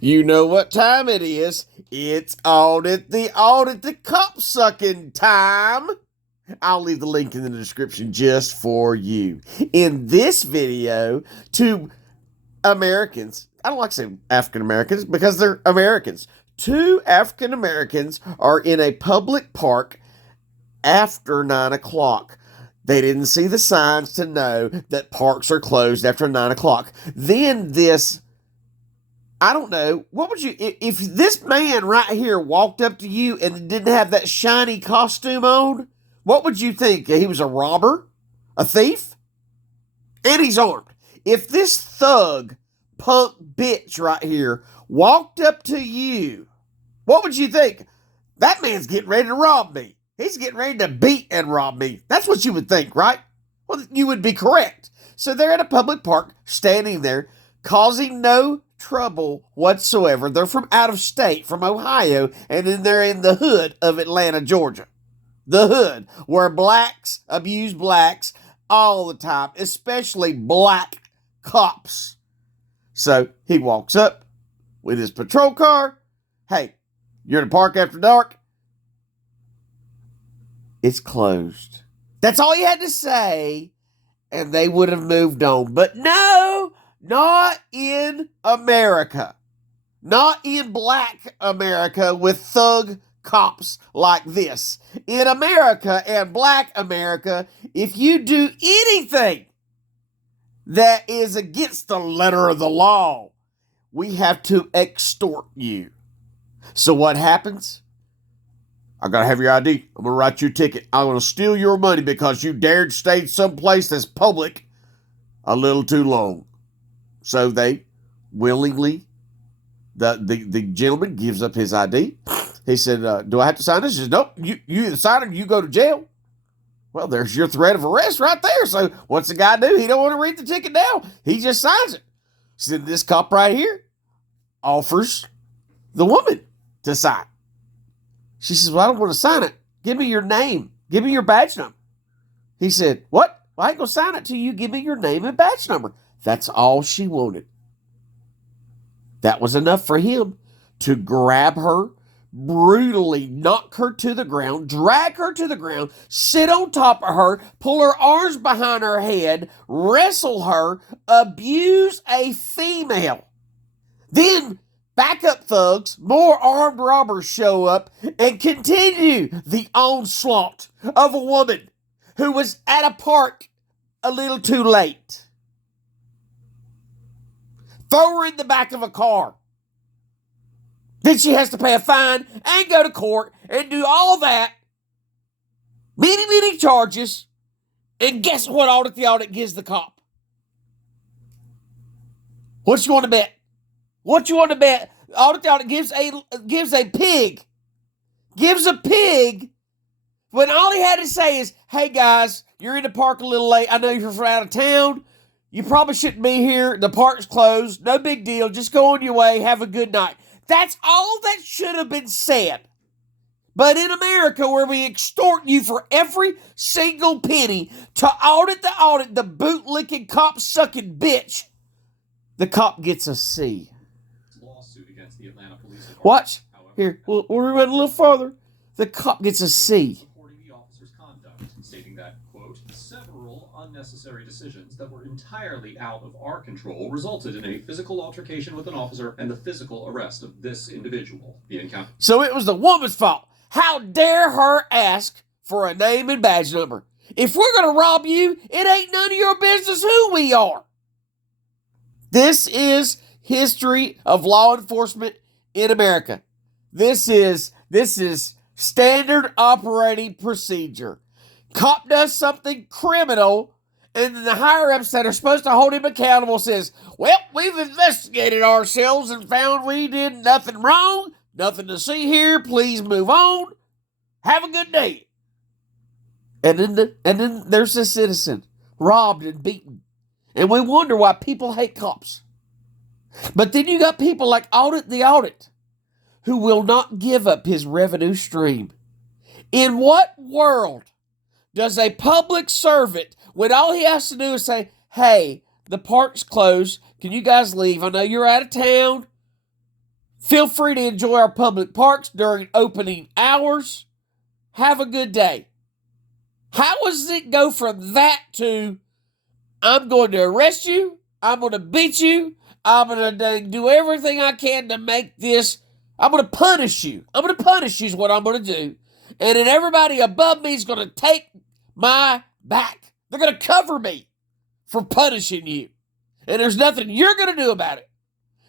You know what time it is. It's Audit the Copsucking time. I'll leave the link in the description just for you. In this video, two Americans, I don't like to say African Americans because they're Americans. Two African Americans are in a public park after 9 o'clock. They didn't see the signs to know that parks are closed after 9 o'clock. Then I don't know, what would you, if this man right here walked up to you and didn't have that shiny costume on, what would you think? He was a robber? A thief? And he's armed. If this thug, punk bitch right here walked up to you, what would you think? That man's getting ready to rob me. He's getting ready to beat and rob me. That's what you would think, right? Well, you would be correct. So they're at a public park, standing there, causing no trouble whatsoever. They're from out of state, from Ohio, and then they're in the hood of Atlanta, Georgia. The hood, where blacks abuse blacks all the time, especially black cops. So he walks up with his patrol car. Hey, you're in the park after dark? It's closed. That's all he had to say, and they would have moved on. But no, not in America. Not in black America with thug cops like this. In America and black America, if you do anything that is against the letter of the law, we have to extort you. So what happens? I gotta have your ID. I'm gonna write you a ticket. I'm gonna steal your money because you dared stay someplace that's public a little too long. So they willingly, the gentleman gives up his ID. He said, do I have to sign this? He said, nope, you either sign it or you go to jail. Well, there's your threat of arrest right there. So what's the guy do? He don't want to read the ticket now. He just signs it. So this cop right here offers the woman to sign. She says, well, I don't want to sign it. Give me your name. Give me your badge number. He said, what? Well, I ain't going to sign it till you give me your name and badge number. That's all she wanted. That was enough for him to grab her, brutally knock her to the ground, drag her to the ground, sit on top of her, pull her arms behind her head, wrestle her, abuse a female. Then backup thugs, more armed robbers show up and continue the onslaught of a woman who was at a park a little too late. Throw her in the back of a car. Then she has to pay a fine and go to court and do all that. Many charges. And guess what Audit gives the cop? What you want to bet? What you want to bet? Audit gives a pig. Gives a pig when all he had to say is, hey guys, you're in the park a little late. I know you're from out of town. You probably shouldn't be here. The park's closed. No big deal. Just go on your way. Have a good night. That's all that should have been said. But in America, where we extort you for every single penny to audit the boot-licking, cop-sucking bitch, the cop gets a C. Lawsuit against the Atlanta Police Department. Watch. Here, we'll run a little further. The cop gets a C. Reporting the officer's conduct, stating that, quote, several unnecessary decisions that were entirely out of our control resulted in a physical altercation with an officer and the physical arrest of this individual. The encounter. So it was the woman's fault. How dare her ask for a name and badge number? If we're going to rob you, it ain't none of your business who we are. This is history of law enforcement in America. This is standard operating procedure. Cop does something criminal, and then the higher-ups that are supposed to hold him accountable says, well, we've investigated ourselves and found we did nothing wrong, nothing to see here, please move on, have a good day. And then there's a citizen robbed and beaten, and we wonder why people hate cops. But then you got people like Audit, who will not give up his revenue stream. In what world does a public servant, when all he has to do is say, hey, the park's closed, can you guys leave? I know you're out of town. Feel free to enjoy our public parks during opening hours. Have a good day. How does it go from that to, I'm going to arrest you, I'm going to beat you, I'm going to do everything I can to make this, I'm going to punish you. I'm going to punish you is what I'm going to do. And then everybody above me is going to take my back. They're going to cover me for punishing you. And there's nothing you're going to do about it.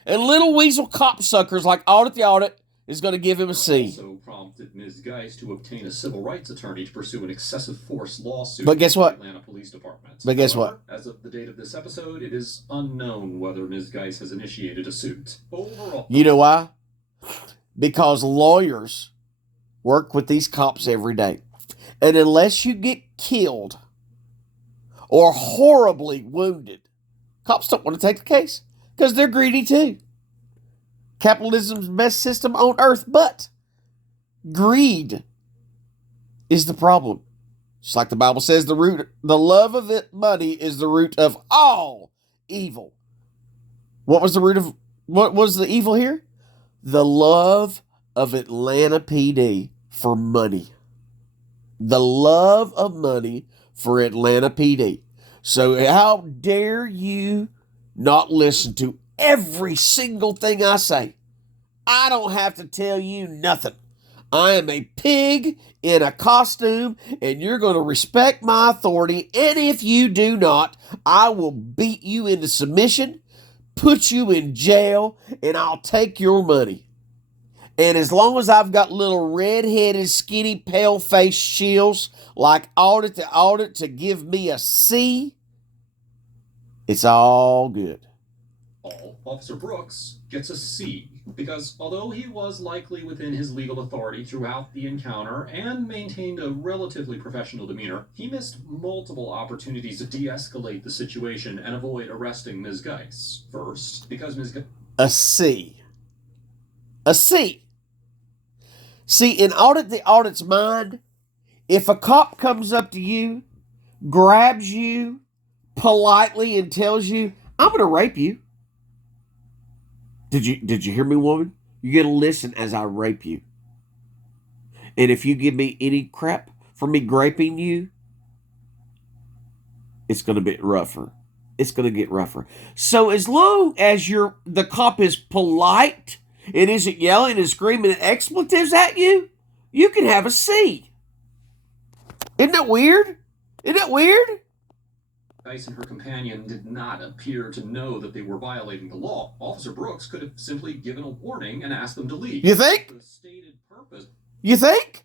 And little weasel copsuckers like Audit the Audit is going to give him a C. Also prompted Ms. Geist to obtain a civil rights attorney to pursue an excessive force lawsuit. But guess what? The Atlanta Police Department. But guess However, what? As of the date of this episode, it is unknown whether Ms. Geist has initiated a suit. Overall, You know why? Because lawyers work with these cops every day. And unless you get killed or horribly wounded, cops don't want to take the case because they're greedy too. Capitalism's best system on earth, but greed is the problem. Just like the Bible says, the love of money is the root of all evil. What was the evil here? The love of Atlanta PD for money. The love of money for Atlanta PD. So how dare you not listen to every single thing I say? I don't have to tell you nothing. I am a pig in a costume, and you're going to respect my authority. And if you do not, I will beat you into submission, put you in jail, and I'll take your money. And as long as I've got little red-headed, skinny, pale-faced shills like Audit the Audit to give me a C, it's all good. Officer Brooks gets a C because although he was likely within his legal authority throughout the encounter and maintained a relatively professional demeanor, he missed multiple opportunities to de-escalate the situation and avoid arresting Ms. Geist. First, because Ms. Geist... A C. A C. See, in Audit the Audit's mind, if a cop comes up to you, grabs you politely and tells you, I'm going to rape you. Did you hear me, woman? You're going to listen as I rape you. And if you give me any crap for me graping you, it's going to be rougher. It's going to get rougher. So as long as the cop is polite and isn't yelling and screaming expletives at you, you can have a C. Isn't that weird? Isn't that weird? Geist and her companion did not appear to know that they were violating the law. Officer Brooks could have simply given a warning and asked them to leave. You think? The stated purpose. You think?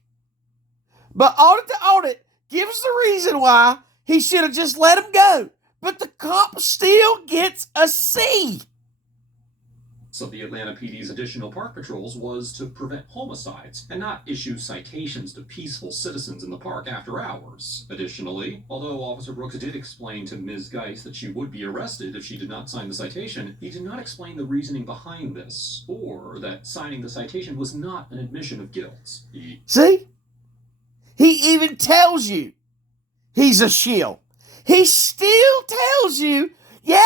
But Audit the Audit gives the reason why he should have just let him go. But the cop still gets a C. So the Atlanta PD's additional park patrols was to prevent homicides and not issue citations to peaceful citizens in the park after hours. Additionally, although Officer Brooks did explain to Ms. Geist that she would be arrested if she did not sign the citation, he did not explain the reasoning behind this, or that signing the citation was not an admission of guilt. See? He even tells you he's a shill. He still tells you, yeah,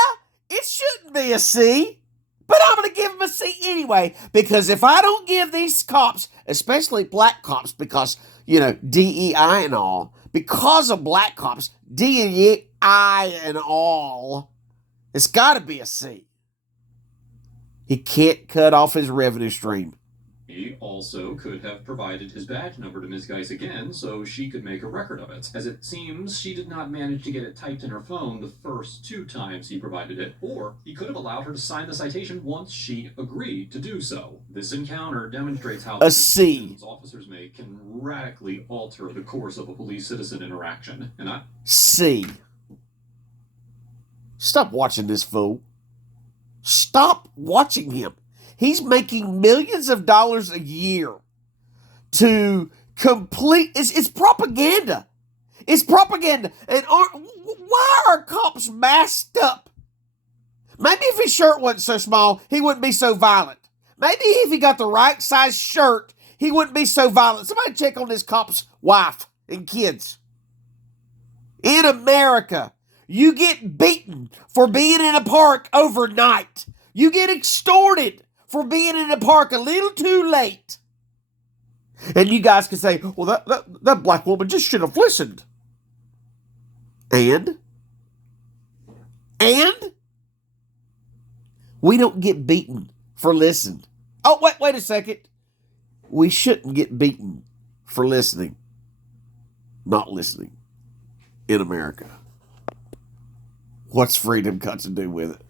it shouldn't be a C. But I'm going to give him a C anyway, because if I don't give these cops, especially black cops, because, DEI and all, because of black cops, DEI and all, it's got to be a C. He can't cut off his revenue stream. He also could have provided his badge number to Ms. Geist again so she could make a record of it, as it seems she did not manage to get it typed in her phone the first 2 times he provided it, or he could have allowed her to sign the citation once she agreed to do so. This encounter demonstrates how a C officers make can radically alter the course of a police-citizen interaction. C. Stop watching this fool. Stop watching him. He's making millions of dollars a year to complete. It's propaganda. It's propaganda. And why are cops masked up? Maybe if his shirt wasn't so small, he wouldn't be so violent. Maybe if he got the right size shirt, he wouldn't be so violent. Somebody check on this cop's wife and kids. In America, you get beaten for being in a park overnight. You get extorted for being in the park a little too late. And you guys can say, well, that black woman just should have listened. And we don't get beaten for listening. Oh, wait a second. We shouldn't get beaten for listening. Not listening in America. What's freedom got to do with it?